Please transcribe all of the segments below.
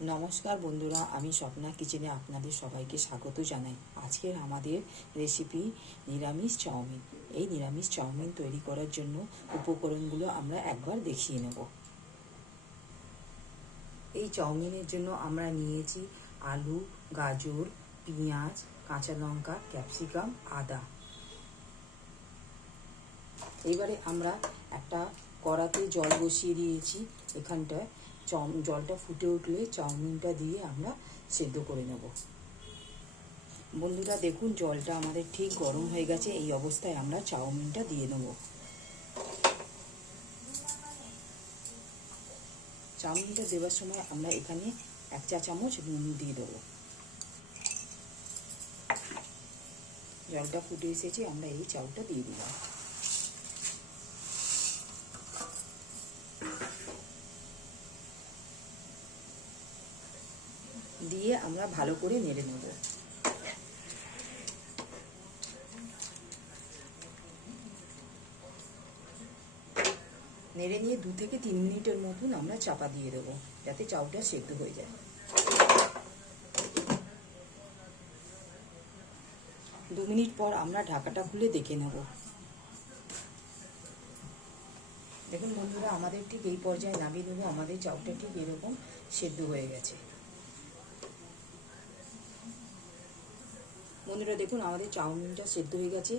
নমস্কার বন্ধুরা, আমি স্বপ্না কিচেনে আপনাদের সবাইকে স্বাগত জানাই। আজকের আমাদের রেসিপি নিরামিষ চাউমিন। এই নিরামিষ চাউমিন তৈরি করার জন্য উপকরণগুলো আমরা একবার দেখিয়ে নেব। এই চাউমিনের জন্য আমরা নিয়েছি আলু, গাজর, পেঁয়াজ, কাঁচা লঙ্কা, ক্যাপসিকাম, আদা। এবারে আমরা একটা কড়াতে জল বসিয়ে দিয়েছি, এখানটায় চাউ জলটা ফুটে উঠলে চাউমিনটা দিয়ে আমরা সেদ্ধ করে নেব। বন্ধুরা, দেখুন জলটা আমাদের ঠিক গরম হয়ে গেছে, এই অবস্থায় আমরা চাউমিনটা দিয়ে নেব। চাউমিনটা দেওয়ার সময় আমরা এখানে এক চা চামচ নুন দিয়ে দেবো। জলটা ফুটে এসেছে, আমরা এই চাউলটা দিয়ে দিলাম দিয়ে আমরা ভালো করে নেড়ে নেব। নেড়ে নিয়ে দু থেকে তিন মিনিটের মতন আমরা চাপা দিয়ে দেবো, যাতে চাউটা সেদ্ধ হয়ে যায়। দু মিনিট পর আমরা ঢাকাটা খুলে দেখে নেব। দেখুন বন্ধুরা, আমাদের ঠিক এই পর্যায়ে নামিয়ে দেবো, আমাদের চাউটা ঠিক এরকম সেদ্ধ হয়ে গেছে। বন্ধুরা, দেখুন, আমাদের চাউমিনটা সেদ্ধ হয়ে গেছে।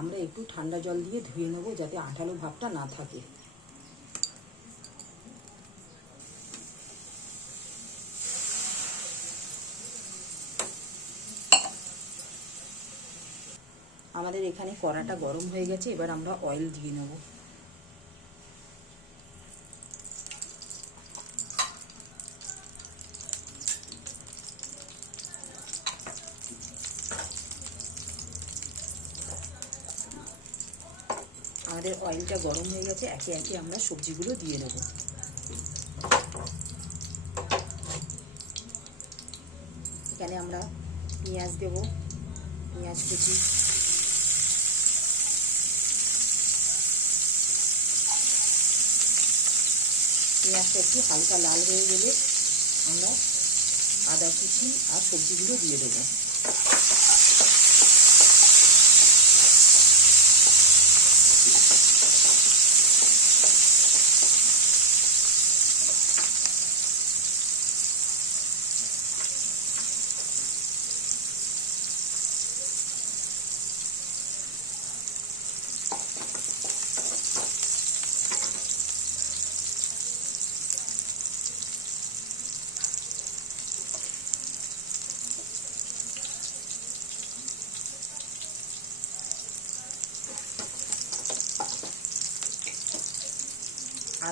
আমরা একটু ঠান্ডা জল দিয়ে ধুয়ে নেব যাতে আঠালো ভাবটা না থাকে। আমাদের এখানে কড়াটা গরম হয়ে গেছে, এবার আমরা অয়েল দিয়ে নেব। আমাদের অয়েলটা গরম হয়ে গেছে, একে একে আমরা সবজিগুলো দিয়ে নেব। এখানে আমরা পেঁয়াজ দেব, পেঁয়াজ কুচি। পেঁয়াজটা একটু হালকা লাল হয়ে গেলে আমরা আদা কুচি আর সবজিগুলো দিয়ে দেবো।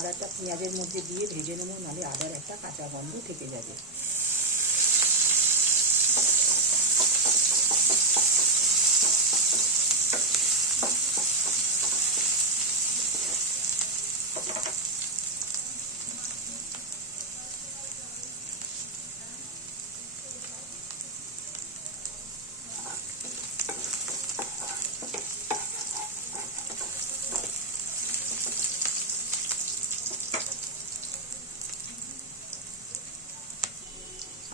আদাটা পেঁয়াজের মধ্যে দিয়ে ভেজে নেব নাহলে আদার একটা কাঁচা গন্ধ থেকে যাবে।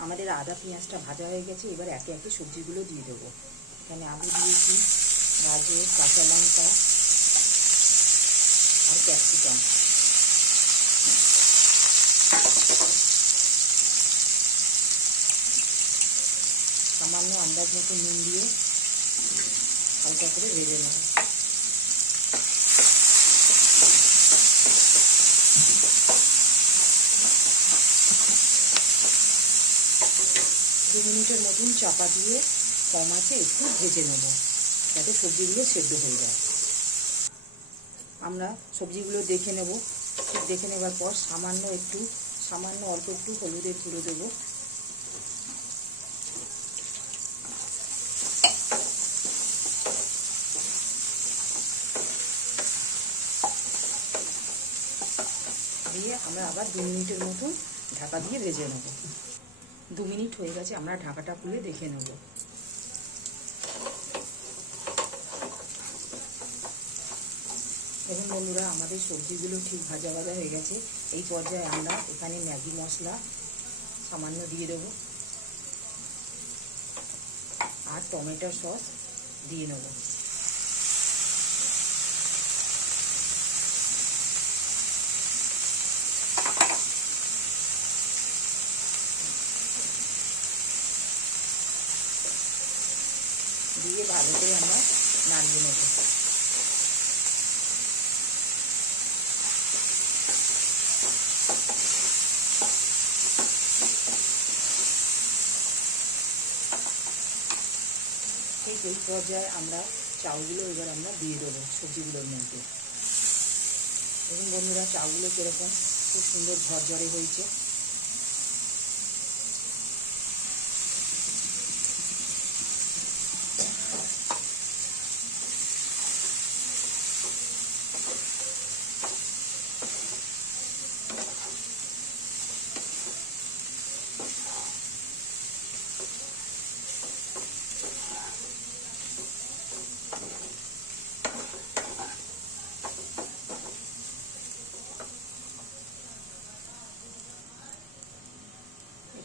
আমাদের আদা, পেঁয়াজটা ভাজা হয়ে গেছে, এবার একে একে সবজিগুলো দিয়ে দেবো। এখানে আলু দিয়েছি, গাজর, কাঁচা লঙ্কা আর ক্যাপসিকাম। সামান্য আন্দাজ মতো নুন দিয়ে হালকা করে ভেজে নেব। দু মিনিটের মতন চাপা দিয়ে কম আছে একটু ভেজে নেব, যাতে সবজিগুলো সেদ্ধ হয়ে যায়। আমরা সবজিগুলো দেখে নেব। দেখে নেবার পর সামান্য একটু, সামান্য অল্প একটু হলুদের গুঁড়ো দেবো। দিয়ে আমরা আবার দু মিনিটের মতন ঢাকা দিয়ে ভেজে নেব। দু মিনিট হয়ে গেছে, আমরা ঢাকাটা খুলে দেখে নেব। দেখুন বন্ধুরা, আমাদের সবজিগুলো ঠিক ভাজা ভাজা হয়ে গেছে। এই পর্যায়ে আমরা এখানে ম্যাগি মশলা সামান্য দিয়ে দেবো। আর টমেটো সস দিয়ে নেব। দিয়ে ভালো করে আমরা নাড়িয়ে নেব। ঠিক এই পর্যায়ে আমরা চাউগুলো এবার আমরা দিয়ে দেবো সবজিগুলোর মধ্যে। এবং বন্ধুরা, চাউগুলো কীরকম খুব সুন্দর ঝরঝরে হয়েছে।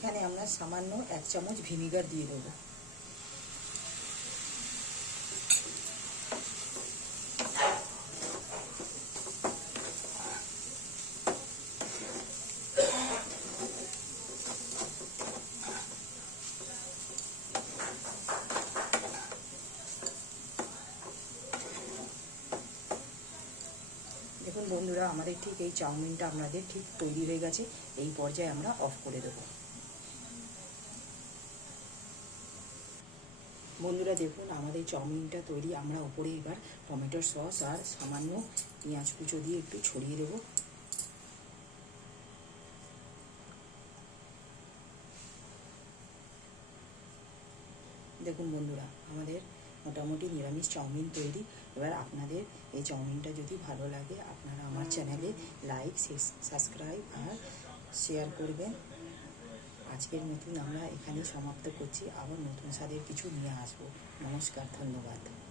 এখানে আমরা সামান্য এক চামচ ভিনিগার দিয়ে দেবো। দেখুন বন্ধুরা, আমাদের ঠিক এই চাউমিনটা আপনাদের ঠিক তৈরি হয়ে গেছে। এই পর্যায়ে আমরা অফ করে দেবো। বন্ধুরা দেখুন আমাদের চাউমিনটা তৈরি আমরা ওপরে এবার টমেটোর সস আর সামান্য পেঁয়াজ কুচো দিয়ে একটু ছড়িয়ে দেবো। দেখুন বন্ধুরা আমাদের মোটামুটি নিরামিষ চাউমিন তৈরি। এবার আপনাদের এই চাউমিনটা যদি ভালো লাগে আপনারা আমার চ্যানেলে লাইক সাবস্ক্রাইব আর শেয়ার করবেন। আজকের মতন আমরা এখানে সমাপ্ত করছি। আবার নতুন স্বাদের কিছু নিয়ে আসব। নমস্কার ধন্যবাদ।